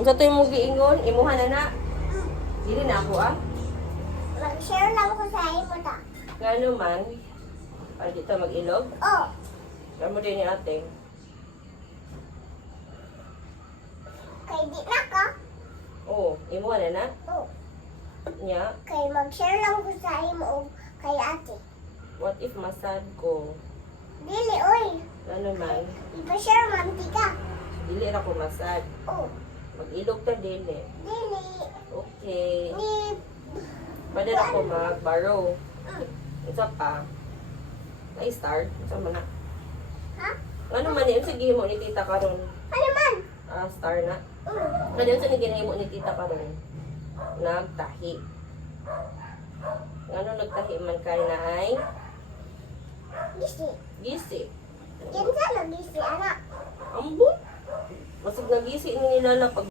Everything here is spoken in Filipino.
Unsa to imong giingon? Imuha na na. Dili na ako ah. Mag-share lang ko sa imo ta. Ngano man? Para dito mag-ilog. Oh, Kamo din ni ate. kay di na ka. Oo, imuha na na. Oh, Nya, kay mag-share lang ko sa imo og kay ate. what if masad ko? Dili oy. Ngano man? Ipa-share man ti ka. Dili ra ko masad. Oh, Mag-ilog ta dili. dili Okay. ni Pwede na ako mag-borrow. mm. Isa pa. Na-star. Isa man na. Ha? Ano man yun? Sige mo ni tita karon. Ano man? Star na. Mm. Kaya yun sa mo ni tita karon. Nagtahi. Ano nagtahi man kay na ay? Gisi. Gisi. Kinsa lagi si anak? Ambo. Masig nagisi ni nila na pag